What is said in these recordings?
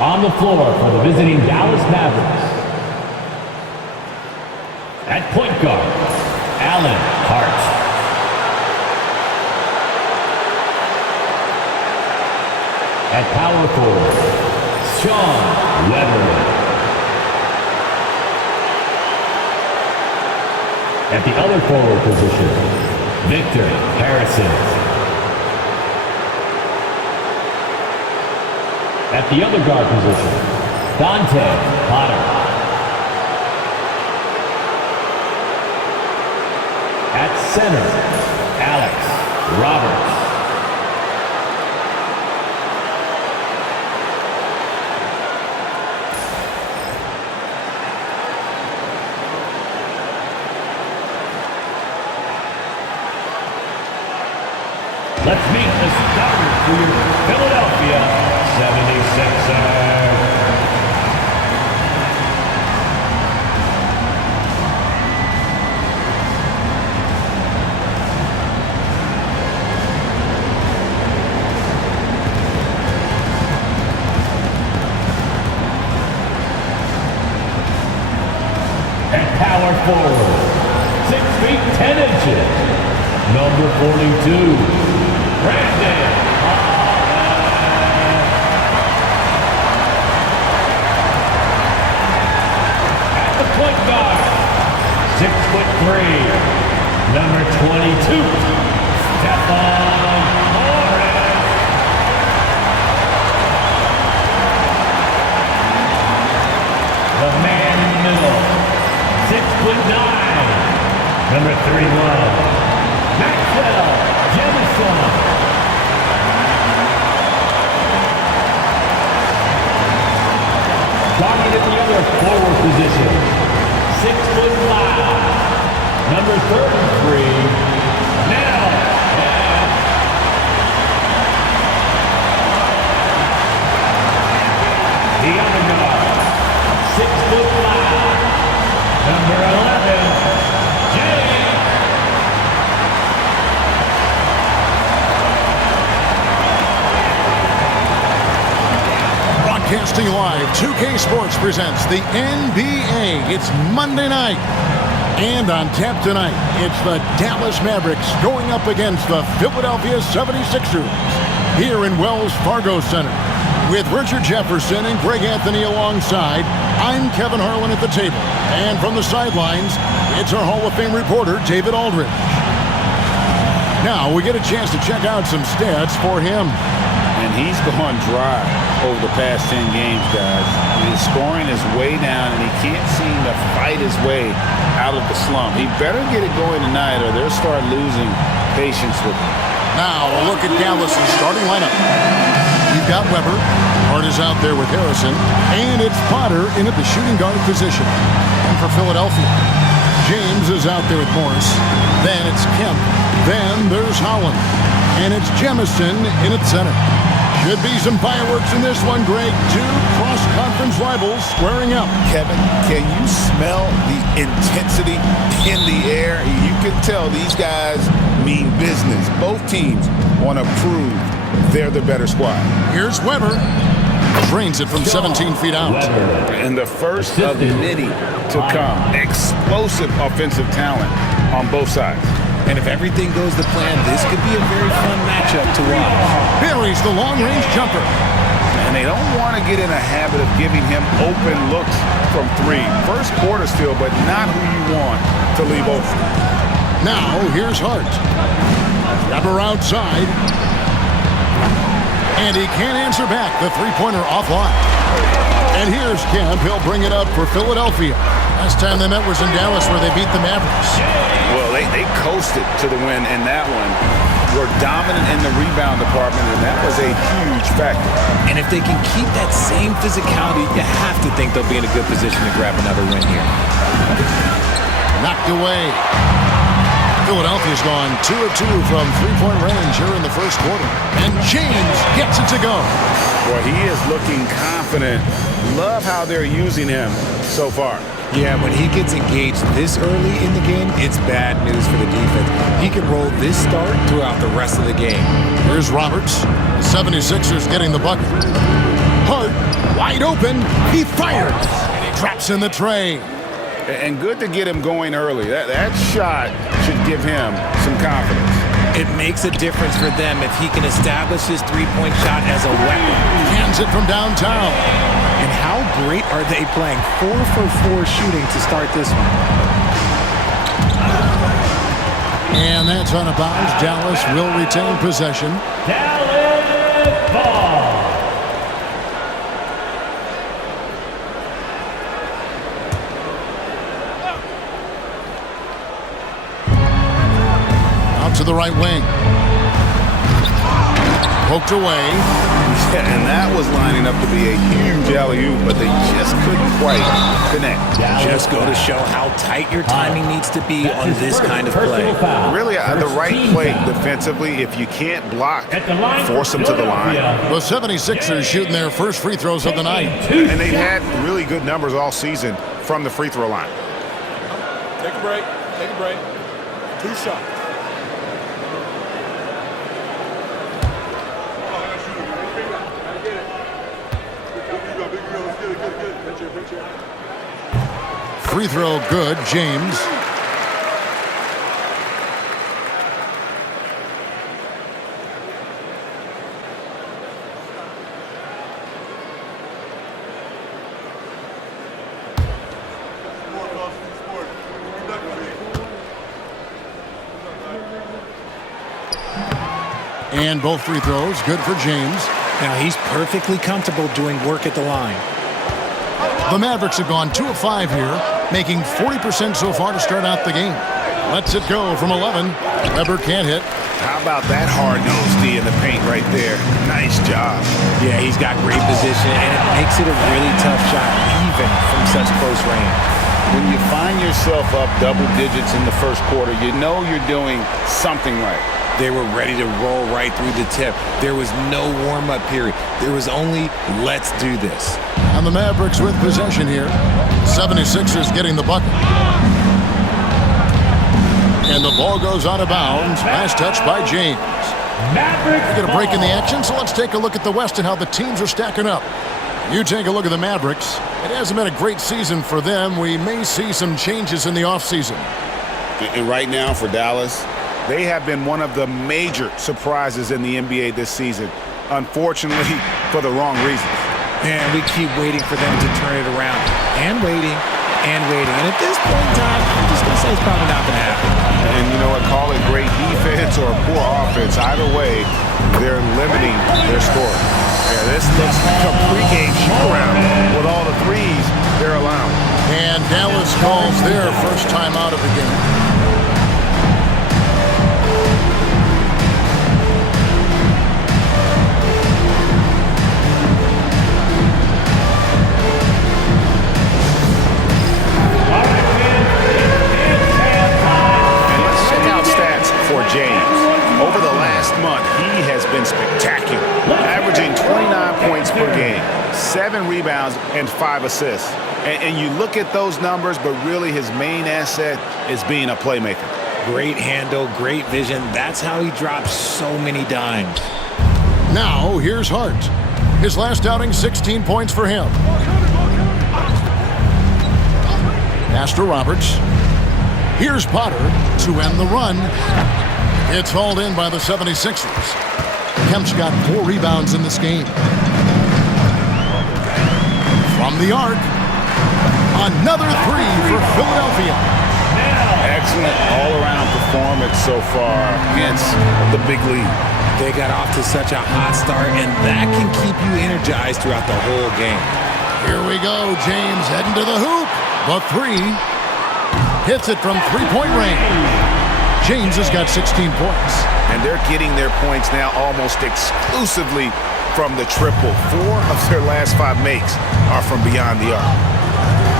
On the floor for the visiting Dallas Mavericks. At point guard, Alan Hart. At power forward, Sean Weber. At the other forward position, Victor Harrison. At the other guard position, Dante Potter. At center, Alex Roberts. Let's meet the starters for your Philadelphia 76ers. At power forward, 6 feet 10 inches, number 42. Brandon at the point guard, 6'3", number 22, Stephon Morris. The man in the middle, 6'9", number 31, Maxwell Jemison. Guarding at the other forward position, 6'5", number 33, Mel Kidd. The other guard, 6'5", number 11, James. Broadcasting live, 2K Sports presents the NBA. It's Monday night. And on tap tonight, it's the Dallas Mavericks going up against the Philadelphia 76ers here in Wells Fargo Center. With Richard Jefferson and Greg Anthony alongside, I'm Kevin Harlan at the table. And from the sidelines, it's our Hall of Fame reporter, David Aldridge. Now we get a chance to check out some stats for him. And he's gone dry over the past 10 games, guys. His scoring is way down, and he can't seem to fight his way out of the slump. He better get it going tonight, or they'll start losing patience with him. Now a look at Dallas' starting lineup. You've got Weber. Hart is out there with Harrison. And it's Potter in at the shooting guard position. And for Philadelphia, James is out there with Morris. Then it's Kemp. Then there's Holland. And it's Jemison in at center. Should be some fireworks in this one, Greg. Two cross-conference rivals squaring up. Kevin, can you smell the intensity in the air? You can tell these guys mean business. Both teams want to prove they're the better squad. Here's Weber. Drains it from 17 feet out. And the first of many to come. Explosive offensive talent on both sides. And if everything goes to plan, this could be a very fun matchup to watch. Buries the long-range jumper. And they don't want to get in a habit of giving him open looks from three. First quarter still, but not who you want to leave open. Now, here's Hart. Weber outside. And he can't answer back. The three-pointer offline. And here's Kemp. He'll bring it up for Philadelphia. Last time they met was in Dallas where they beat the Mavericks. Well, they coasted to the win in that one. Were dominant in the rebound department, and that was a huge factor. And if they can keep that same physicality, you have to think they'll be in a good position to grab another win here. Knocked away. Philadelphia's gone 2 of 2 from three-point range here in the first quarter. And James gets it to go. Boy, he is looking confident. Love how they're using him so far. Yeah, when he gets engaged this early in the game, it's bad news for the defense. He can roll this start throughout the rest of the game. Here's Roberts. The 76ers getting the bucket. Hart, wide open. He fires. Drops in the tray. And good to get him going early. That shot should give him some confidence. It makes a difference for them if he can establish his three-point shot as a weapon. Cans it from downtown. And how great are they playing? 4 for 4 shooting to start this one. And that's out of bounds. Dallas will retain possession. Dallas ball. Out to the right wing. Poked away. And that was lining up to be a huge alley-oop, but they just couldn't quite connect. Just go to show how tight your timing needs to be on this kind of play. Really, the right play defensively. If you can't block, force them to the line. The 76ers shooting their first free throws of the night. And they've had really good numbers all season from the free throw line. Take a break. Take a break. 2 shots. Free throw good, James. And both free throws good for James. Now he's perfectly comfortable doing work at the line. The Mavericks have gone 2 of 5 here, making 40% so far to start out the game. Lets it go from 11. Weber can't hit. How about that hard-nosed D in the paint right there? Nice job. Yeah, he's got great position, and it makes it a really tough shot, even from such close range. When you find yourself up double digits in the first quarter, you know you're doing something right. They were ready to roll right through the tip. There was no warm-up period. There was only, let's do this. And the Mavericks with possession here. 76ers getting the bucket. And the ball goes out of bounds. Last touch by James. We get a break in the action, so let's take a look at the West and how the teams are stacking up. You take a look at the Mavericks. It hasn't been a great season for them. We may see some changes in the offseason. And right now for Dallas, they have been one of the major surprises in the NBA this season. Unfortunately, for the wrong reasons. And we keep waiting for them to turn it around. And waiting. And waiting. And at this point in time, I'm just going to say it's probably not going to happen. And you know what? Call it great defense or poor offense. Either way, they're limiting their score. Yeah, this looks like a pregame shoot-around with all the threes they're allowing. And Dallas calls their first time out of the game. James. Over the last month, he has been spectacular, averaging 29 points per game, 7 rebounds, and 5 assists. And you look at those numbers, but really his main asset is being a playmaker. Great handle, great vision. That's how he drops so many dimes. Now, here's Hart. His last outing, 16 points for him. Pass to Roberts. Here's Potter to end the run. It's hauled in by the 76ers. Kemp's got 4 rebounds in this game. From the arc, another 3 for Philadelphia. Excellent all-around performance so far against the big lead. They got off to such a hot start, and that can keep you energized throughout the whole game. Here we go. James heading to the hoop. The 3 hits it from 3-point range. James has got 16 points. And they're getting their points now almost exclusively from the triple. 4 of their last 5 makes are from beyond the arc.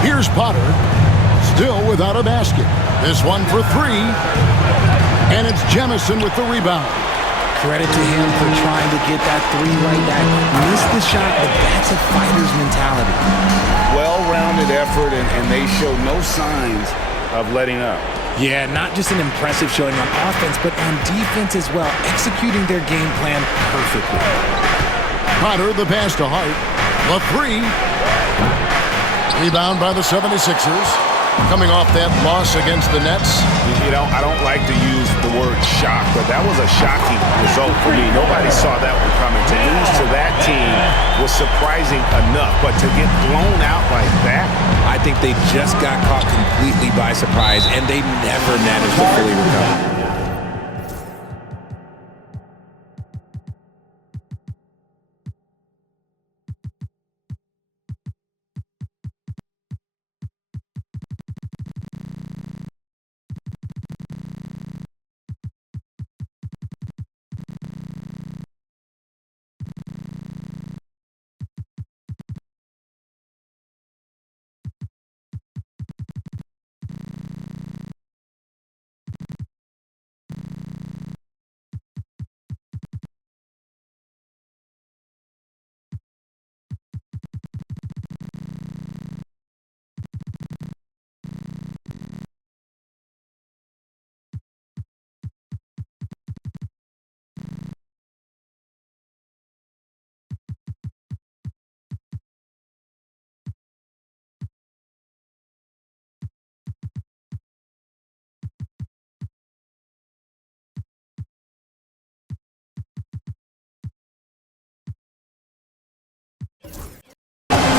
Here's Potter, still without a basket. This one for 3. And it's Jemison with the rebound. Credit to him for trying to get that 3 right back. Missed the shot, but that's a fighter's mentality. Well-rounded effort, and they show no signs of letting up. Yeah, not just an impressive showing on offense, but on defense as well, executing their game plan perfectly. Potter, the pass to Hart. The three. Rebound by the 76ers. Coming off that loss against the Nets. You know, I don't like to use the word shock, but that was a shocking result for me. Nobody saw that one coming. To lose to that team was surprising enough, but to get blown out like that? I think they just got caught completely by surprise, and they never managed to fully recover.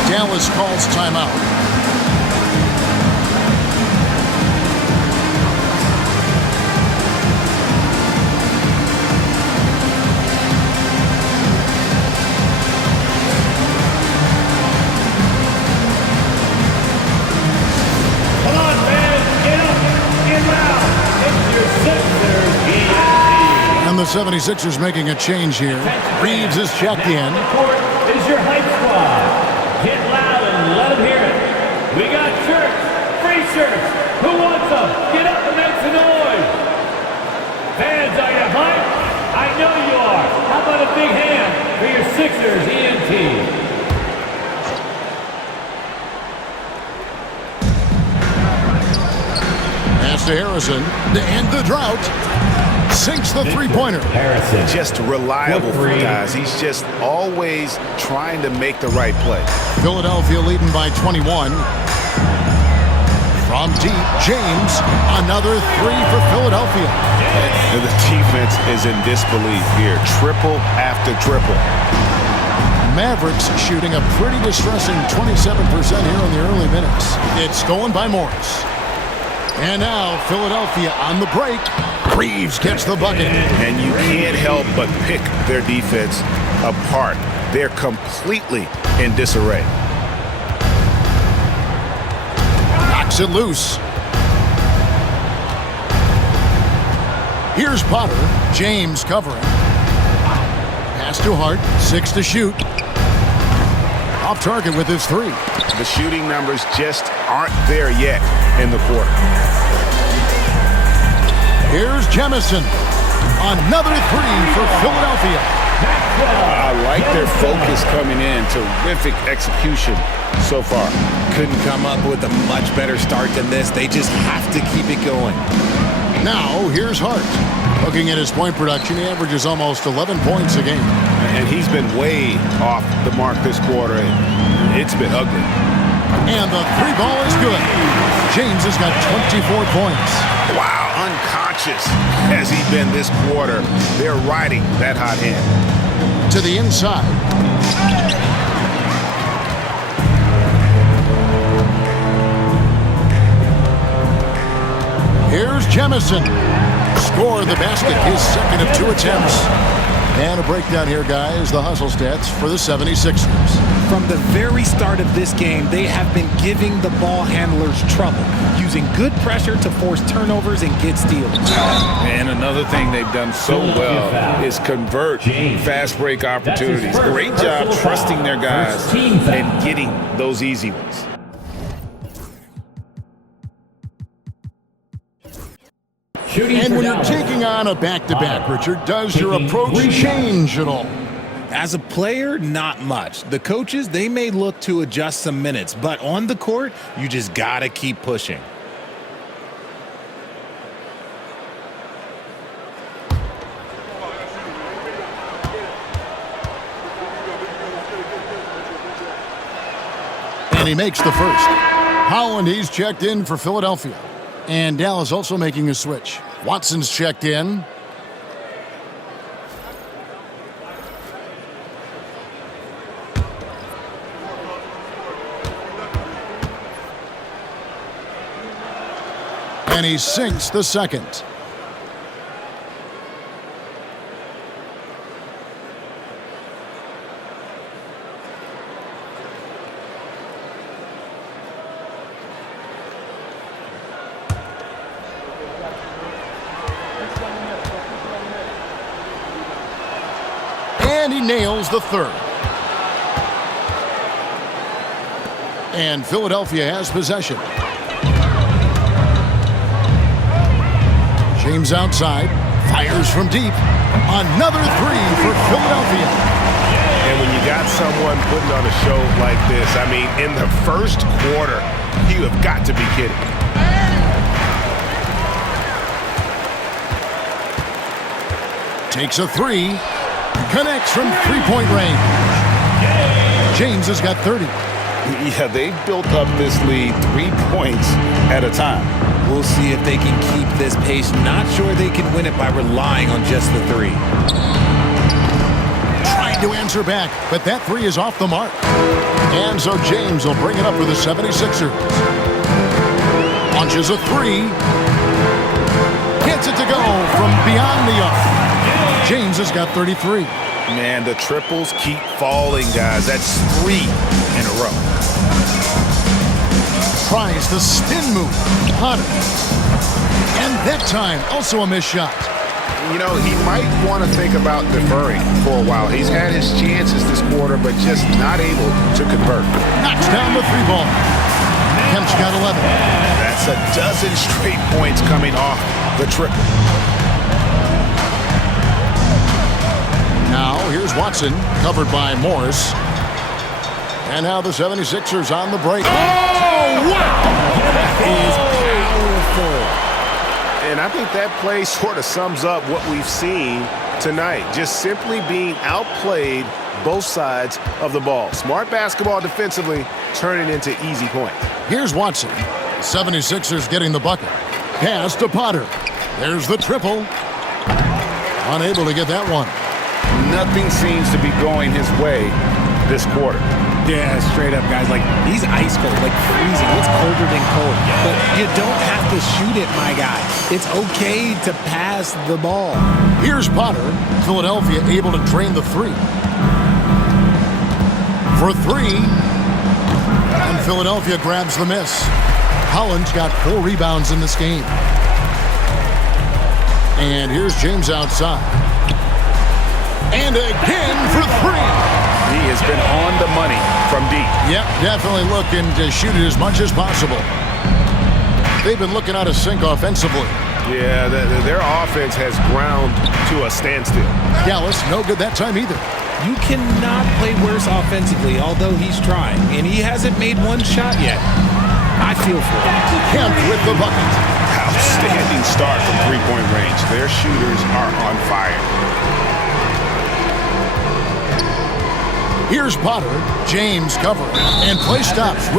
Dallas calls timeout. Come on, fans, get up, get loud. It's your Sixers ENT. And the 76ers making a change here. Reeves is checked in. The court is your hype squad. Get loud and let them hear it. We got shirts, free shirts. Who wants them? Get up and make some noise. Fans, are you hyped? I know you are. How about a big hand for your Sixers ENT? Pass to Harrison to end the drought. Sinks the three-pointer. Harrison. Just reliable for guys. He's just always trying to make the right play. Philadelphia leading by 21. From deep, James, another three for Philadelphia. And the defense is in disbelief here. Triple after triple. Mavericks shooting a pretty distressing 27% here in the early minutes. It's stolen by Morris. And now Philadelphia on the break. Reeves gets the bucket. And you can't help but pick their defense apart. They're completely in disarray. Knocks it loose. Here's Potter. James covering. Pass to Hart. 6 to shoot. Off target with his three. The shooting numbers just aren't there yet in the quarter. Here's Jemison. Another three for Philadelphia. I like their focus coming in. Terrific execution so far. Couldn't come up with a much better start than this. They just have to keep it going. Now, here's Hart. Looking at his point production, he averages almost 11 points a game. And he's been way off the mark this quarter. It's been ugly. And the three ball is good. James has got 24 points. Wow, unconscious has he been this quarter. They're riding that hot hand. To the inside. Here's Jemison. Score the basket, his second of 2 attempts. And a breakdown here, guys, the hustle stats for the 76ers. From the very start of this game, they have been giving the ball handlers trouble, using good pressure to force turnovers and get steals. And another thing they've done so well is convert fast break opportunities. Great job trusting their guys and getting those easy ones. And when you're taking on a back-to-back, Richard, does your approach change at all? As a player, not much. The coaches, they may look to adjust some minutes, but on the court, you just gotta keep pushing. And he makes the first. Holland, he's checked in for Philadelphia. And Dallas also making a switch. Watson's checked in. And he sinks the second. And he nails the third. And Philadelphia has possession. James outside, fires from deep. Another three for Philadelphia. And when you got someone putting on a show like this, I mean, in the first quarter, you have got to be kidding. Takes a three. Connects from three-point range. James has got 30. Yeah, they built up this lead 3 points at a time. We'll see if they can keep this pace. Not sure they can win it by relying on just the three. Trying to answer back, but that three is off the mark. And so James will bring it up for the 76ers. Launches a three. Gets it to go from beyond the arc. James has got 33. Man, the triples keep falling, guys. That's 3 in a row. Tries the spin move. Potter. And that time, also a missed shot. You know, he might want to think about deferring for a while. He's had his chances this quarter, but just not able to convert. Knocks down the three ball. Kemp's got 11. That's a dozen straight points coming off the triple. Now, here's Watson, covered by Morris. And now the 76ers on the break. Oh, wow! That is powerful. And I think that play sort of sums up what we've seen tonight. Just simply being outplayed both sides of the ball. Smart basketball defensively, turning into easy points. Here's Watson. 76ers getting the bucket. Pass to Potter. There's the triple. Unable to get that one. Nothing seems to be going his way this quarter. Yeah, straight up, guys. Like, he's ice cold, like freezing. It's colder than cold. But you don't have to shoot it, my guy. It's okay to pass the ball. Here's Potter. Philadelphia able to drain the three. For three. And Philadelphia grabs the miss. Holland's got 4 rebounds in this game. And here's James outside. And again for 3. He has been on the money from deep. Yep, definitely looking to shoot it as much as possible. They've been looking out of sync offensively. Yeah, their offense has ground to a standstill. Dallas, no good that time either. You cannot play worse offensively, although he's trying. And he hasn't made one shot yet. I feel for him. Kemp with the bucket. Outstanding start from three-point range. Their shooters are on fire. Here's Potter. James covering. And play stops.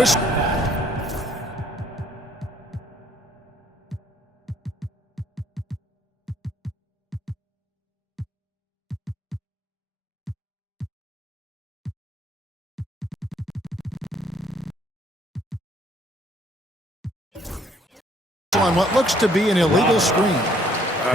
On what looks to be an illegal screen.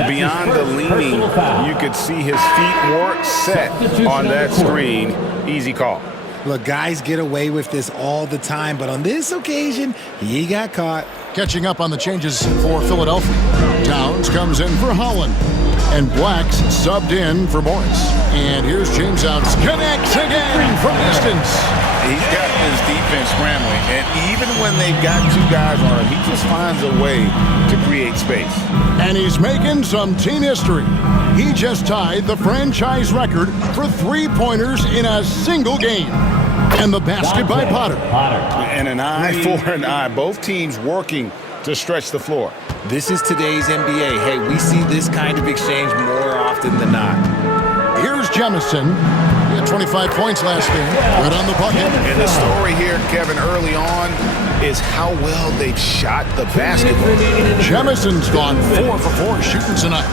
Beyond the leaning, you could see his feet weren't set on that screen. Easy call. Look, guys get away with this all the time, but on this occasion, he got caught. Catching up on the changes for Philadelphia. Towns comes in for Holland. And Black's subbed in for Morris. And here's James Outs. Connects again from distance. He's got his defense scrambling, and even when they've got 2 guys on him, he just finds a way to create space. And he's making some team history. He just tied the franchise record for 3-pointers in a single game. And the basket by Potter. And an eye for an eye. Both teams working to stretch the floor. This is today's NBA. Hey, we see this kind of exchange more often than not. Here's Jemison. had 25 points last game. Good on the bucket. And the story here, Kevin, early on is how well they've shot the basketball. Jemison's gone 4 for 4 shooting tonight.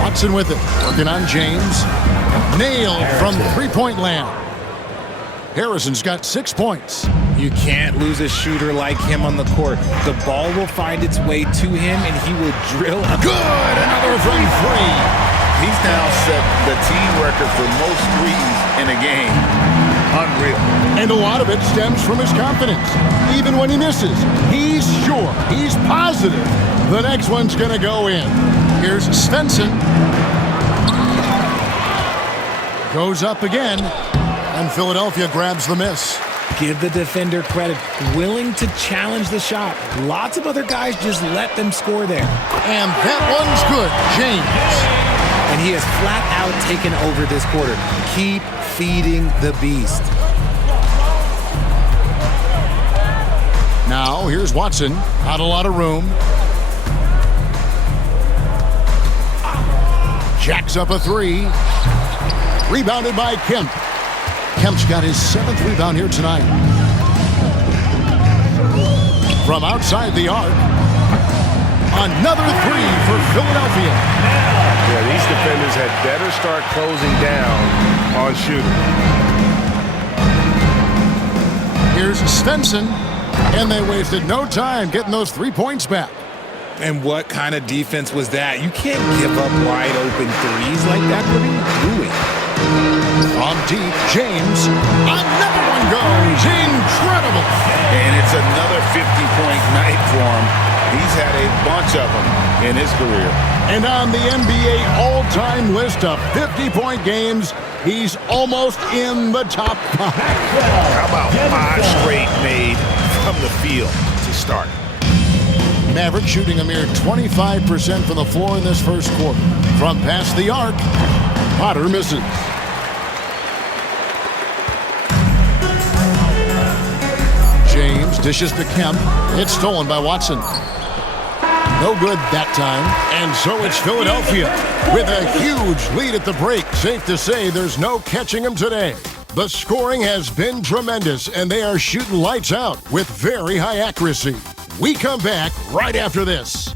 Watson with it. Working on James. Nailed from three-point land. Harrison's got 6 points. You can't lose a shooter like him on the court. The ball will find its way to him, and he will drill. Good! Another from 3. He's now set the team record for most threes in a game. Unreal. And a lot of it stems from his confidence. Even when he misses, he's sure, he's positive the next one's going to go in. Here's Svensson. Goes up again, and Philadelphia grabs the miss. Give the defender credit. Willing to challenge the shot. Lots of other guys just let them score there. And that one's good. James. And he has flat out taken over this quarter. Keep feeding the beast. Now, here's Watson. Not a lot of room. Jacks up a 3. Rebounded by Kemp. Kemp's got his 7th rebound here tonight. From outside the arc. Another 3 for Philadelphia. Yeah, these defenders had better start closing down on shooting. Here's Svensson. And they wasted no time getting those 3 points back. And what kind of defense was that? You can't give up wide open threes like that. What are you doing? From deep, James. Another one goes. Incredible. And it's another 50-point night for him. He's had a bunch of them in his career. And on the NBA all-time list of 50-point games, he's almost in the top 5. How about 5 straight made from the field to start? Maverick shooting a mere 25% from the floor in this first quarter. From past the arc, Potter misses. James dishes to Kemp. It's stolen by Watson. No good that time. And so it's Philadelphia with a huge lead at the break. Safe to say there's no catching them today. The scoring has been tremendous, and they are shooting lights out with very high accuracy. We come back right after this.